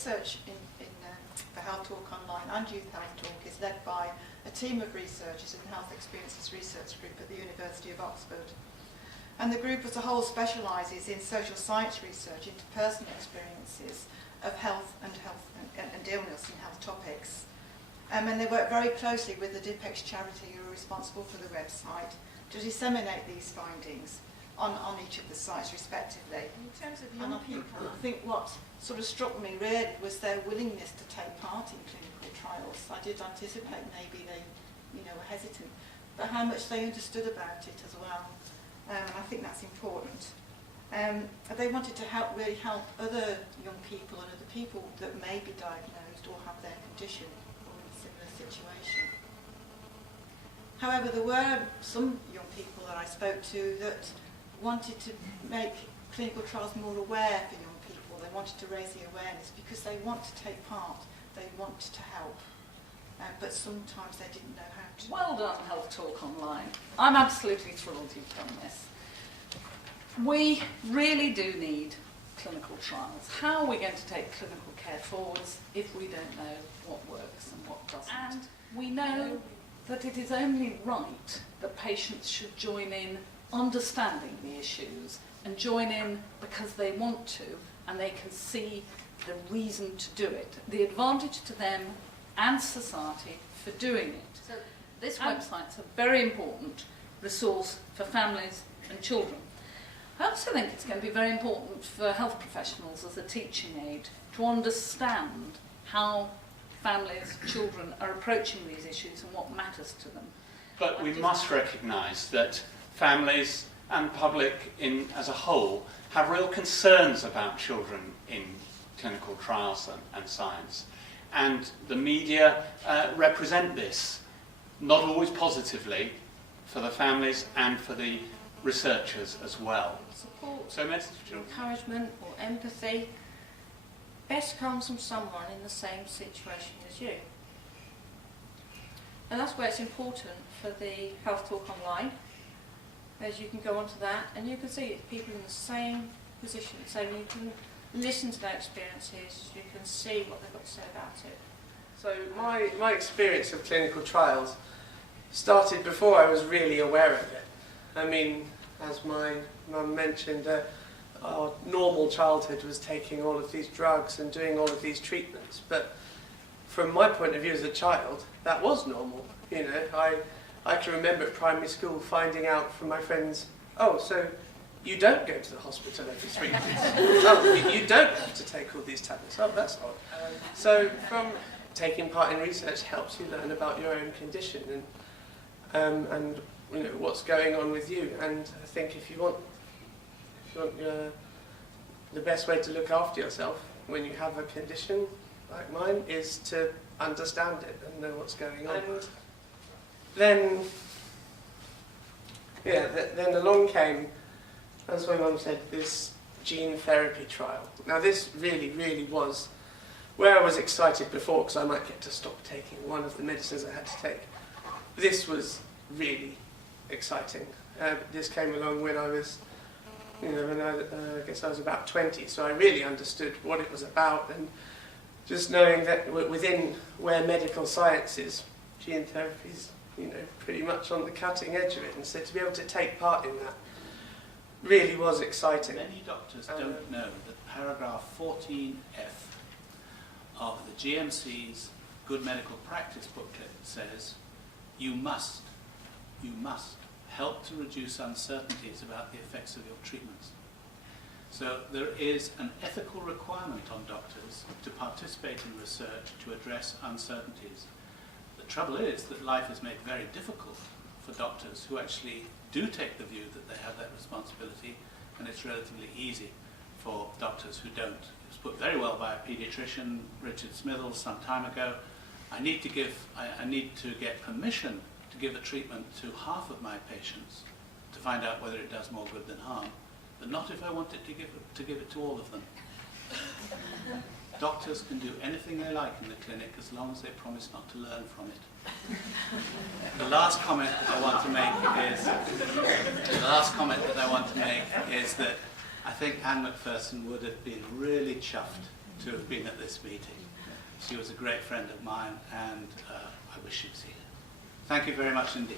research for Health Talk Online and Youth Health Talk is led by a team of researchers in the Health Experiences Research Group at the University of Oxford. And the group as a whole specialises in social science research into personal experiences of health and illness and health topics. And they work very closely with the DIPEX charity who are responsible for the website to disseminate these findings on each of the sites respectively. In terms of young people, I think what sort of struck me really was their willingness to take part in clinical trials. I did anticipate maybe they were hesitant, but how much they understood about it as well. And I think that's important. They wanted to really help other young people and other people that may be diagnosed or have their condition or in a similar situation. However, there were some young people that I spoke to that wanted to make clinical trials more aware for young people. They wanted to raise the awareness because they want to take part, they want to help, but sometimes they didn't know how to. Well done, Health Talk Online. I'm absolutely thrilled you've done this. We really do need clinical trials. How are we going to take clinical care forwards if we don't know what works and what doesn't? And we know that it is only right that patients should join in understanding the issues and join in because they want to and they can see the reason to do it, the advantage to them and society for doing it. So this website's a very important resource for families and children. I also think it's going to be very important for health professionals as a teaching aid to understand how families, children are approaching these issues and what matters to them. But we must recognise that families and public as a whole have real concerns about children in clinical trials and science. And the media represent this, not always positively, for the families and for the researchers as well. Support, so message to children. Encouragement or empathy best comes from someone in the same situation as you. And that's where it's important for the Health Talk Online, as you can go onto that and you can see people in the same position, so you can listen to their experiences, you can see what they've got to say about it. So my experience of clinical trials started before I was really aware of it. I mean, as my mum mentioned, our normal childhood was taking all of these drugs and doing all of these treatments, but from my point of view as a child, that was normal. You know, I can remember at primary school finding out from my friends, oh, so you don't go to the hospital every 3 months. Oh, you don't have to take all these tablets. Oh, that's odd. So from taking part in research helps you learn about your own condition and you know what's going on with you. And I think if you want the best way to look after yourself when you have a condition like mine is to understand it and know what's going on. And then, yeah, then along came, as my mum said, this gene therapy trial. Now this really, really was where I was excited before because I might get to stop taking one of the medicines I had to take. This was really exciting. This came along when I was, you know, when I guess I was about 20, so I really understood what it was about, and just knowing that within where medical science is, gene therapy is, you know, pretty much on the cutting edge of it, and so to be able to take part in that really was exciting. Many doctors don't know that paragraph 14F of the GMC's Good Medical Practice booklet says you must help to reduce uncertainties about the effects of your treatments. So there is an ethical requirement on doctors to participate in research to address uncertainties. The trouble is that life is made very difficult for doctors who actually do take the view that they have that responsibility, and it's relatively easy for doctors who don't. It was put very well by a paediatrician, Richard Smithell, some time ago. I need to get permission to give a treatment to half of my patients to find out whether it does more good than harm, but not if I wanted to give it to all of them. Doctors can do anything they like in the clinic as long as they promise not to learn from it. The last comment that I want to make is that I think Anne Macpherson would have been really chuffed to have been at this meeting. She was a great friend of mine, and I wish she was here. Thank you very much indeed.